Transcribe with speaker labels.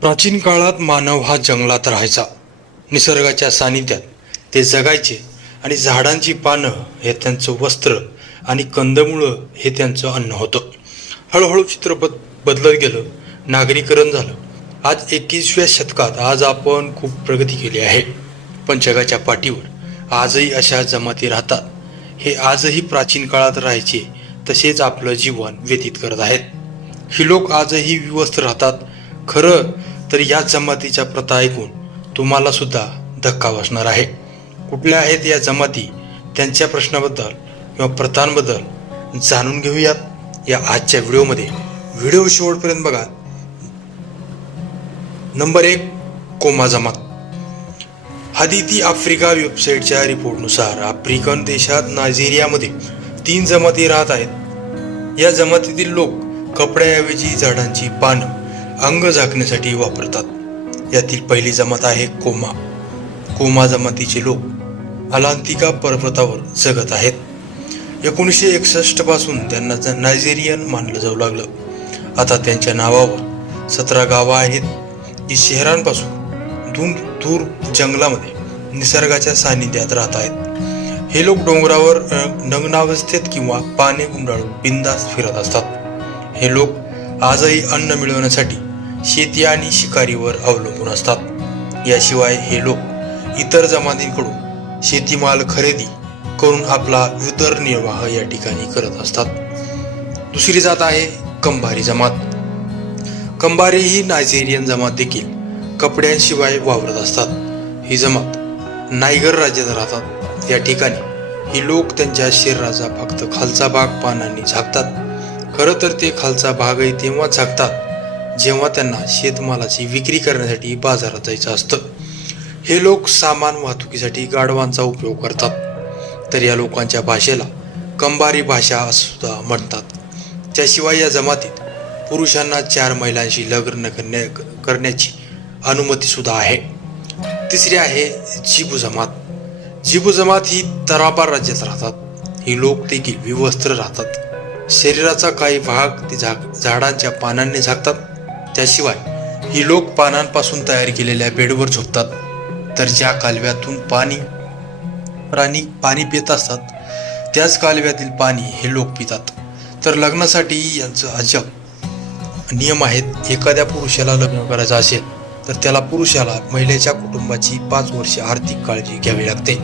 Speaker 1: प्राचीन काळात मानव हा जंगलात राहायचा. निसर्गाच्या सानिध्यात ते जगायचे आणि झाडांची पानं हे त्यांचं वस्त्र आणि कंदमुळं हे त्यांचं अन्न होतं. हळूहळू चित्रपट बदलत गेलं नागरीकरण झालं. आज एकवीसव्या शतकात आज आपण खूप प्रगती केली आहे. पण जगाच्या पाठीवर आजही अशा जमाती राहतात. हे आजही प्राचीन काळात राहायचे तसेच आपलं जीवन व्यतीत करत आहेत. ही लोक आजही विवस्थ राहतात खरं तर या जमातीच्या प्रथा ऐकून तुम्हाला सुद्धा धक्का बसणार आहे. कुठल्या आहेत या जमाती? त्यांच्या प्रश्नाबद्दल किंवा प्रथांबद्दल जाणून घेऊयात या आजच्या व्हिडिओमध्ये. व्हिडिओ शेवटपर्यंत बघा. नंबर एक कोमा जमात. हदिती आफ्रिका वेबसाईटच्या रिपोर्टनुसार आफ्रिकन देशात नायजेरियामध्ये तीन जमाती राहत आहेत. या जमातीतील लोक कपड्याऐवजी झाडांची पानं अंग झाकण्यासाठी वापरतात. यातील पहिली जमात आहे कोमा. कोमा जमातीचे लोक अलांतिका पर्वतावर जगत आहेत. एकोणीसशे एकसष्टपासून त्यांना ज- नायजेरियन मानलं जाऊ लागलं. आता त्यांच्या नावावर सतरा गावं आहेत जी शहरांपासून दूर दूर जंगलामध्ये निसर्गाच्या सानिध्यात राहत आहेत. हे लोक डोंगरावर नग्नावस्थेत किंवा पाने गुंडाळून बिंदास फिरत असतात. हे लोक आजही अन्न मिळवण्यासाठी शेती आणि शिकारीवर अवलंबून असतात. याशिवाय हे लोक इतर जमातींकडून शेतीमाल खरेदी करून आपला उदरनिर्वाह या ठिकाणी करत असतात. दुसरी जात आहे कंबारी जमात. कंबारी ही नायजेरियन जमात देखील कपड्यांशिवाय वावरत असतात. ही जमात नायगर राज्यात राहतात. या ठिकाणी ही लोक त्यांच्या शरीराचा फक्त खालचा भाग पानांनी झाकतात. खरं तर ते खालचा भागही तेव्हा झाकतात जेव्हा त्यांना शेतमालाची विक्री करण्यासाठी बाजारात जायचं असतं. हे लोक सामान वाहतुकीसाठी गाढवांचा उपयोग करतात. तर या लोकांच्या भाषेला कंबारी भाषा सुद्धा म्हणतात. त्याशिवाय या जमातीत पुरुषांना चार महिलांशी लग्न करण्या करण्याची अनुमतीसुद्धा आहे. तिसरी आहे जिबू जमात. जिबू जमात ही तराबार राज्यात राहतात. ही लोक देखील विवस्त्र राहतात. शरीराचा काही भाग ते झाक झाडांच्या पानांनी झाकतात. त्याशिवाय ही लोक पानांपासून तयार केलेल्या बेडवर झोपतात. तर ज्या कालव्यातून पाणी प्राणी पाणी पित असतात त्याच कालव्यातील पाणी हे लोक पितात. तर लग्नासाठी यांचं अजब नियम आहेत एखाद्या पुरुषाला लग्न करायचं असेल तर त्याला पुरुषाला महिलेच्या कुटुंबाची पाच वर्ष आर्थिक काळजी घ्यावी लागते.